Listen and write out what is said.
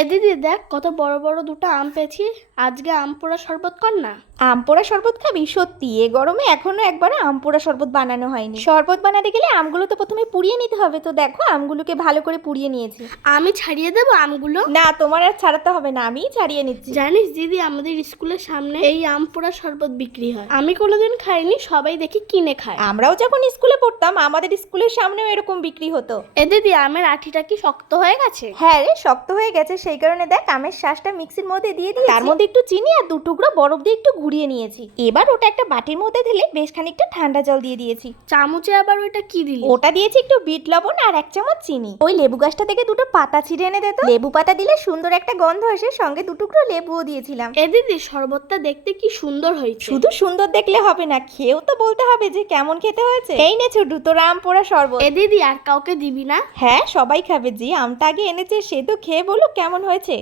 এ দিদি দেখ কত বড় বড় দুটো আম পেয়েছি। আজকে আম পোড়া শরবত কর না। আম পোড়া শরবত খাবি? সত্যি এ গরমে এখনও একবারও আম পোড়া শরবত বানানো হয়নি। শরবত বানাতে গেলে আমগুলো তো প্রথমে পুড়িয়ে নিতে হবে। তো দেখো আমগুলোকে ভালো করে পুড়িয়ে নিয়েছি। আমি ছাড়িয়ে দেবো আমগুলো? না তোমার আর ছাড়াতে হবে না আমিই ছাড়িয়ে নিচ্ছি। জানিস দিদি আমাদের স্কুলের সামনে এই আম পোড়া শরবত বিক্রি হয়। আমি কোনোদিন খাইনি সবাই দেখি কিনে খায়। আমরাও যখন স্কুলে পড়তাম আমাদের স্কুলের সামনেও এরকম বিক্রি হতো। এ দিদি আমের আঠিটা কি শক্ত হয়ে গেছে? হ্যাঁ রে শক্ত হয়ে গেছে সেই কারণে দেখ আমের শ্বাসটা মিক্সির মধ্যে দিয়ে দিই তার মধ্যে একটু চিনি আর দু টুকরো বরফ দিয়ে একটু ঘুরিয়ে নিয়েছি। এবার ওটা একটা বাটির মধ্যে ঢেলে বেশ খানিকটা ঠান্ডা জল দিয়ে দিয়েছি। চামচে আবার ওইটা কি দিলি? ওটা দিয়েছি একটু বিট লবণ আর এক চামচ চিনি। ওই লেবু গাছটা থেকে দুটো পাতা ছিঁড়ে এনে দে তো। লেবু পাতা দিলে সুন্দর একটা গন্ধ আসে সঙ্গে দু টুকরো লেবুও দিয়েছিলাম। এ দিদি শরবতটা দেখতে কি সুন্দর হয়েছে। শুধু সুন্দর দেখলে হবে না খেয়েও তো বলতে হবে যে কেমন খেতে হয়েছে। এই নে ছোটু তোর আম পোড়া শরবত। এ দিদি আর কাউকে দিবি না? হ্যাঁ সবাই খাবে। যে আমটা আগে এনেছে সে তো খেয়ে বলুক হয়েছে?